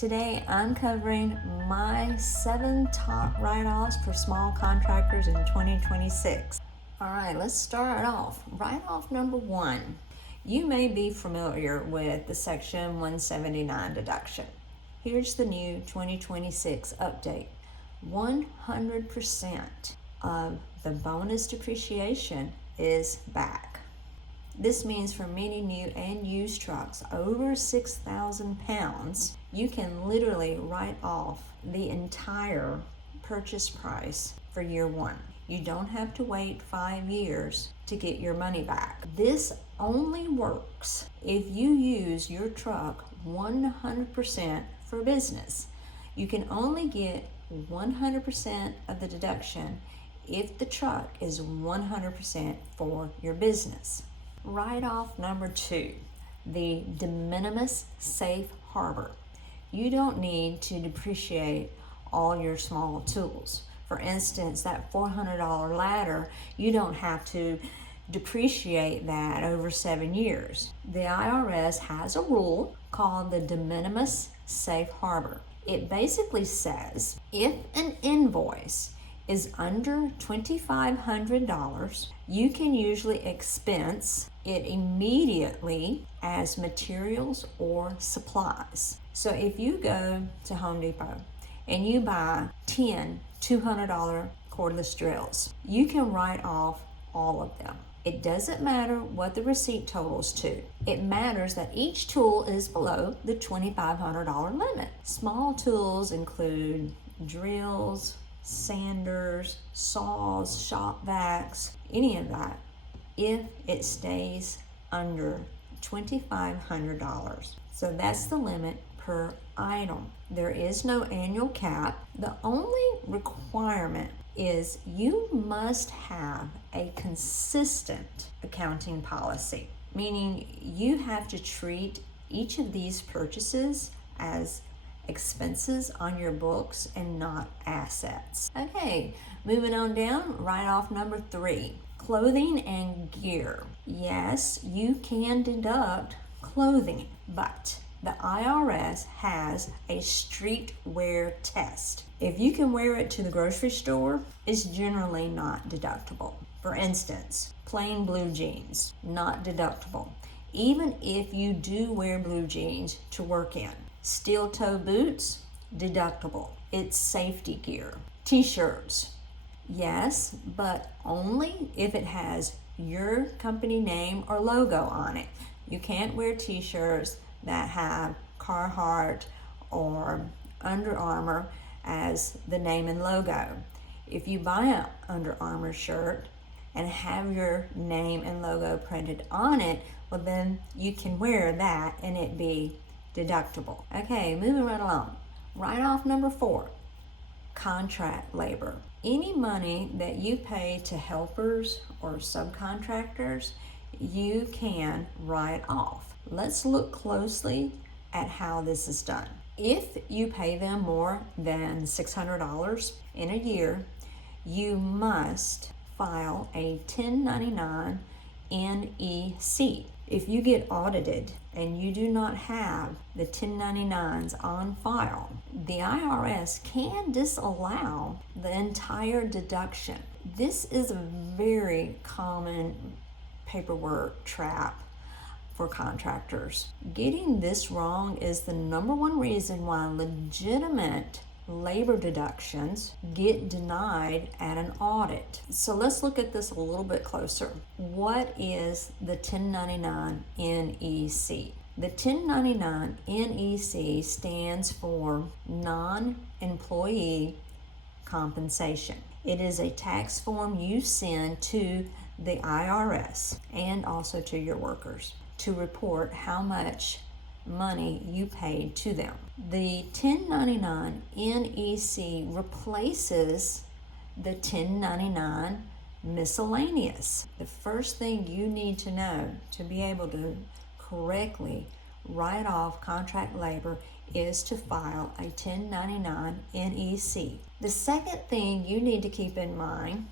Today I'm covering my 7 top write-offs for small contractors in 2026. Alright, let's start off. Write-off number 1. You may be familiar with the Section 179 deduction. Here's the new 2026 update. 100% of the bonus depreciation is back. This means for many new and used trucks over 6,000 pounds, you can literally write off the entire purchase price for year 1. You don't have to wait 5 years to get your money back. This only works if you use your truck 100% for business. You can only get 100% of the deduction if the truck is 100% for your business. Write-off number 2, the de minimis safe harbor. You don't need to depreciate all your small tools. For instance, that $400 ladder, you don't have to depreciate that over 7 years. The IRS has a rule called the de minimis safe harbor. It basically says if an invoice is under $2,500, you can usually expense it immediately as materials or supplies. So if you go to Home Depot and you buy 10 $200 cordless drills, you can write off all of them. It doesn't matter what the receipt totals to. It matters that each tool is below the $2,500 limit. Small tools include drills, sanders, saws, shop vacs, any of that, if it stays under $2,500. So that's the limit per item. There is no annual cap. The only requirement is you must have a consistent accounting policy, meaning you have to treat each of these purchases as expenses on your books and not assets. Okay, moving on down, write-off number 3, clothing and gear. Yes, you can deduct clothing, but the IRS has a streetwear test. If you can wear it to the grocery store, it's generally not deductible. For instance, plain blue jeans, not deductible, even if you do wear blue jeans to work in. Steel toe boots, deductible. It's safety gear. T-shirts, yes, but only if it has your company name or logo on it. You can't wear t-shirts that have Carhartt or Under Armour as the name and logo. If you buy an Under Armour shirt and have your name and logo printed on it, well then you can wear that and it be deductible. Okay, moving right along. Write-off number 4, contract labor. Any money that you pay to helpers or subcontractors, you can write off. Let's look closely at how this is done. If you pay them more than $600 in a year, you must file a 1099 NEC. If you get audited and you do not have the 1099s on file, the IRS can disallow the entire deduction. This is a very common paperwork trap for contractors. Getting this wrong is the number one reason why legitimate labor deductions get denied at an audit. So let's look at this a little bit closer. What is the 1099 NEC? The 1099 NEC stands for non-employee compensation. It is a tax form you send to the IRS and also to your workers to report how much money you paid to them. The 1099 NEC replaces the 1099 miscellaneous. The first thing you need to know to be able to correctly write off contract labor is to file a 1099 NEC. The second thing you need to keep in mind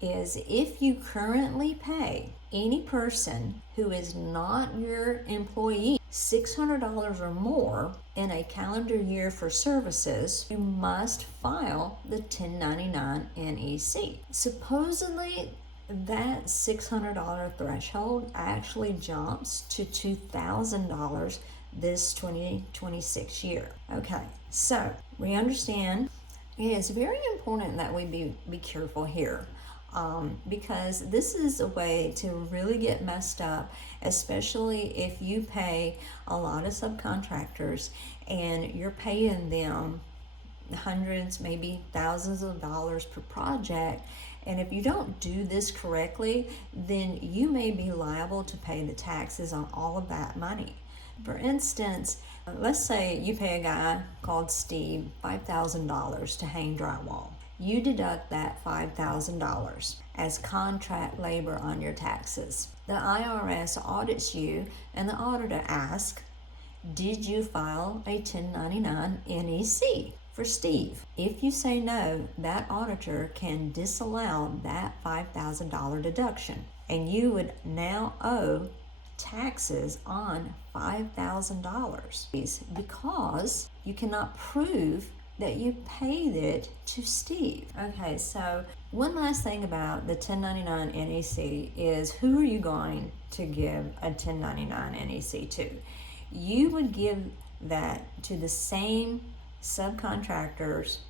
is if you currently pay any person who is not your employee $600 or more in a calendar year for services, you must file the 1099 NEC. Supposedly, that $600 threshold actually jumps to $2,000 this 2026 year. Okay, so we understand it's very important that we be careful here. Because this is a way to really get messed up, especially if you pay a lot of subcontractors and you're paying them hundreds, maybe thousands of dollars per project. And if you don't do this correctly, then you may be liable to pay the taxes on all of that money. For instance, let's say you pay a guy called Steve $5,000 to hang drywall. You deduct that $5,000 as contract labor on your taxes. The IRS audits you, and the auditor asks, did you file a 1099 NEC for Steve? If you say no, that auditor can disallow that $5,000 deduction, and you would now owe taxes on $5,000 because you cannot prove that you paid it to Steve. Okay, so one last thing about the 1099 NEC is, who are you going to give a 1099 NEC to? You would give that to the same subcontractors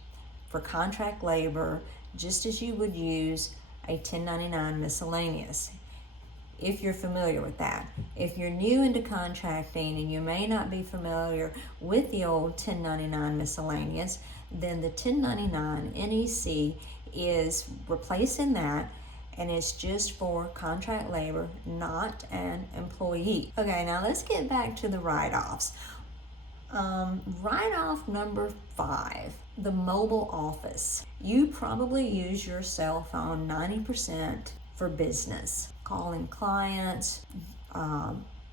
for contract labor, just as you would use a 1099 miscellaneous. If you're familiar with that. If you're new into contracting and you may not be familiar with the old 1099 miscellaneous, then the 1099 NEC is replacing that, and it's just for contract labor, not an employee. Okay, now let's get back to the write-offs. Write-off number 5, the mobile office. You probably use your cell phone 90% for business, calling clients,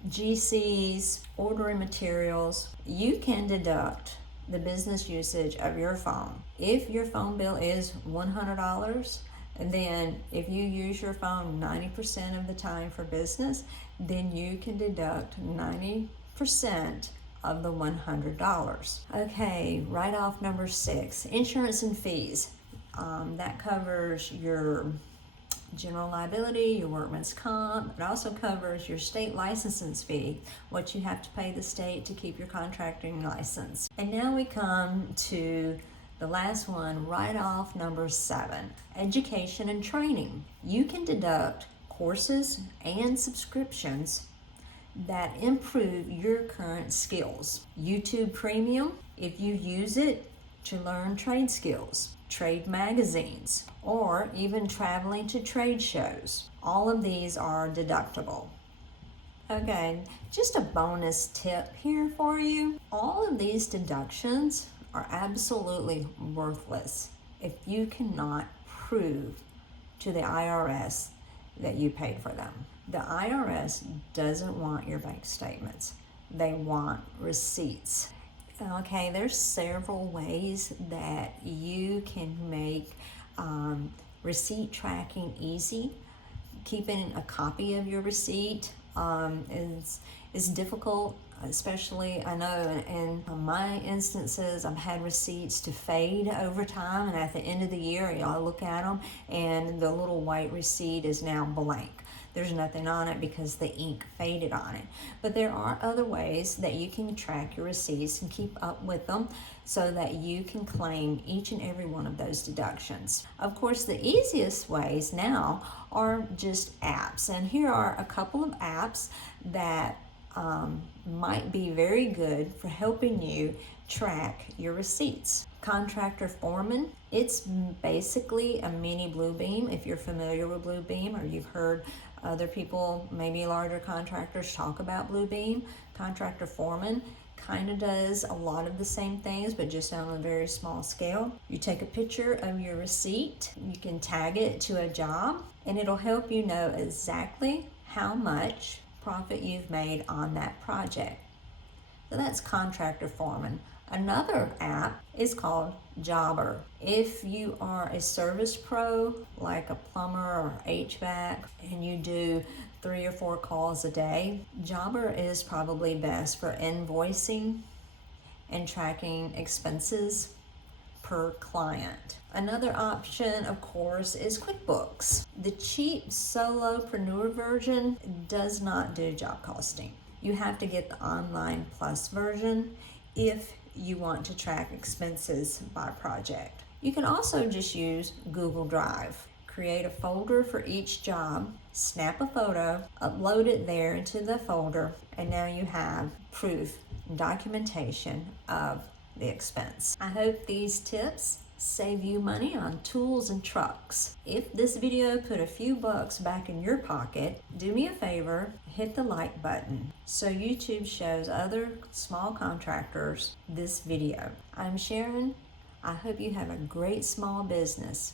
GCs, ordering materials. You can deduct the business usage of your phone. If your phone bill is $100, then if you use your phone 90% of the time for business, then you can deduct 90% of the $100. Okay, write-off number 6, insurance and fees. That covers your general liability, your workman's comp. It also covers your state licensing fee, what you have to pay the state to keep your contracting license. And now we come to the last one, write-off number 7, education and training. You can deduct courses and subscriptions that improve your current skills. YouTube Premium, if you use it to learn trade skills, trade magazines, or even traveling to trade shows. All of these are deductible. Okay, just a bonus tip here for you. All of these deductions are absolutely worthless if you cannot prove to the IRS that you paid for them. The IRS doesn't want your bank statements. They want receipts. Okay, there's several ways that you can make receipt tracking easy. Keeping a copy of your receipt is difficult, especially I know in my instances I've had receipts to fade over time, and at the end of the year y'all look at them and the little white receipt is now blank. There's nothing on it because the ink faded on it. But there are other ways that you can track your receipts and keep up with them so that you can claim each and every one of those deductions. Of course, the easiest ways now are just apps. And here are a couple of apps that might be very good for helping you track your receipts. Contractor Foreman, it's basically a mini Bluebeam. If you're familiar with Bluebeam or you've heard other people, maybe larger contractors, talk about Bluebeam, Contractor Foreman kind of does a lot of the same things, but just on a very small scale. You take a picture of your receipt, you can tag it to a job, and it'll help you know exactly how much profit you've made on that project. So that's Contractor Foreman. Another app is called Jobber. If you are a service pro, like a plumber or HVAC, and you do 3 or 4 calls a day, Jobber is probably best for invoicing and tracking expenses per client. Another option, of course, is QuickBooks. The cheap solopreneur version does not do job costing. You have to get the Online Plus version if you want to track expenses by project. You can also just use Google Drive. Create a folder for each job, snap a photo, upload it there into the folder, and now you have proof, documentation of the expense. I hope these tips save you money on tools and trucks. If this video put a few bucks back in your pocket, do me a favor, hit the like button so YouTube shows other small contractors this video. I'm Sharon. I hope you have a great small business.